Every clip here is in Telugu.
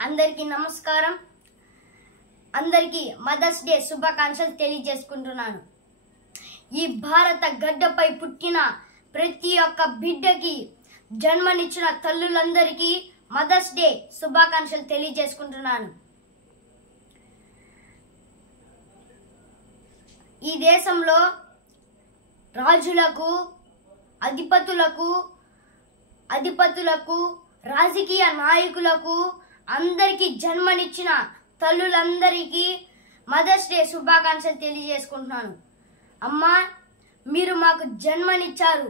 అందరికీ నమస్కారం. అందరికీ మదర్స్ డే శుభాకాంక్షలు తెలియజేసుకుంటున్నాను. ఈ భారత గడ్డపై పుట్టిన ప్రతి ఒక్క బిడ్డకి జన్మనిచ్చిన తల్లులందరికీ మదర్స్ డే శుభాకాంక్షలు తెలియజేసుకుంటున్నాను. ఈ దేశంలో రాజులకు అధిపతులకు రాజకీయ నాయకులకు అందరికీ జన్మనిచ్చిన తల్లులందరికీ మదర్స్ డే శుభాకాంక్షలు తెలియజేసుకుంటున్నాను. అమ్మా, మీరు మాకు జన్మనిచ్చారు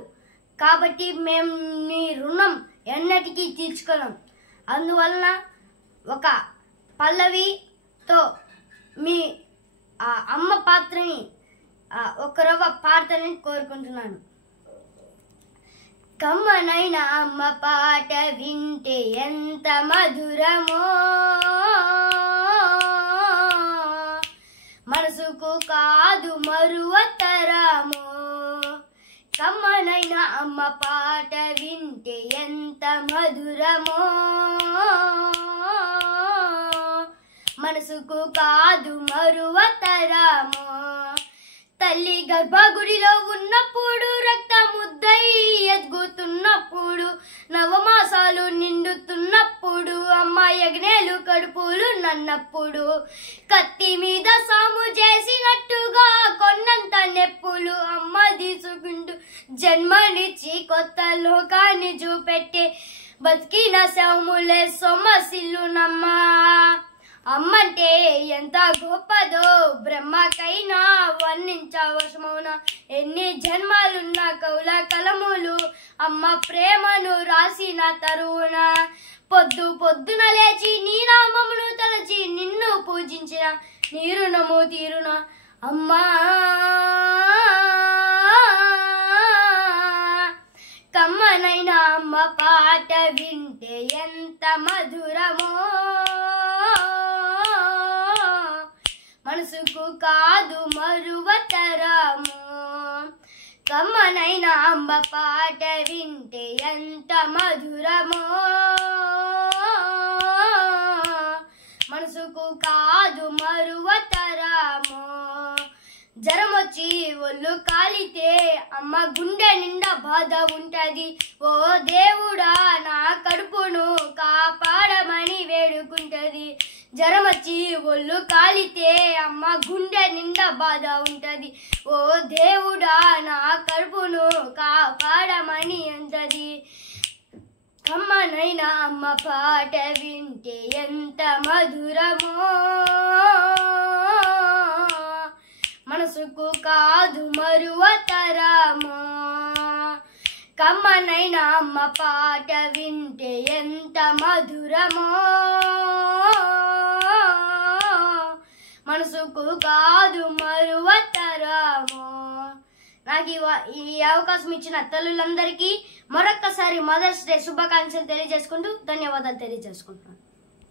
కాబట్టి మేము మీ రుణం ఎన్నటికీ తీర్చుకోలేం. అందువలన ఒక పల్లవితో మీ అమ్మ పాత్రని ఒక రవ్వ పాడతానని కోరుకుంటున్నాను. కమ్మనైన అమ్మ పాట వింటే ఎంత మధురమో, మనసుకు కాదు మరువతరమో. కమ్మనైన అమ్మ పాట వింటే ఎంత మధురమో, మనసుకు కాదు మరువతరమో. తల్లి గర్భగుడిలో ఉన్నప్పుడు, రక్త ముద్దై ఎదుగుతున్నప్పుడు, నవమాసాలు నిండుతున్నప్పుడు, అమ్మ యజ్ఞేలు కడుపులు నన్నప్పుడు, కత్తి మీద సాము చేసినట్టుగా కొన్నంత నెప్పులు అమ్మ తీసుకుంటూ జన్మనిచ్చి కొత్త లోకాన్ని చూపెట్టే బతికిన శవములే సొమ్మసిల్లునమ్మా. అమ్మంటే ఎంత గొప్పదో బ్రహ్మకైనా వర్ణించవశమౌన. ఎన్ని జన్మాలున్న కౌల కలములు అమ్మ ప్రేమను రాసిన తరువున. పొద్దున లేచి నీ నామమును తలచి నిన్ను పూజించిన నీ రుణము తీరున. అమ్మా, కమ్మనైన అమ్మ పాట వింటే ఎంత మధురమో, మనసుకు కాదు మరువతరమో. కమ్మనైన అమ్మ పాట వింటే ఎంత మధురమో, మనసుకు కాదు మరువతరమో. జ్వరమొచ్చి ఒళ్ళు కాలితే అమ్మ గుండె నిండా బాధ ఉంటది. ఓ దేవుడా నా కడుపును కాపాడమని వేడుకుంటది. జ్వరమొచ్చి ఒళ్ళు కాలితే అమ్మ గుండె నిండా బాధ ఉంటది. ఓ దేవుడా నా కడుపును కాపాడమని అంటది. కమ్మనైన అమ్మ పాట వింటే ఎంత మధురమో, మనసుకు కాదు మరువతరమో. కమ్మనైన అమ్మ పాట వింటే ఎంత మధురమో, మనసుకు కాదు మరువతరమో. నాకు ఈ అవకాశం ఇచ్చిన తల్లులందరికీ మరొక్కసారి మదర్స్ డే శుభాకాంక్షలు తెలియజేసుకుంటూ ధన్యవాదాలు తెలియజేసుకుంటున్నాను.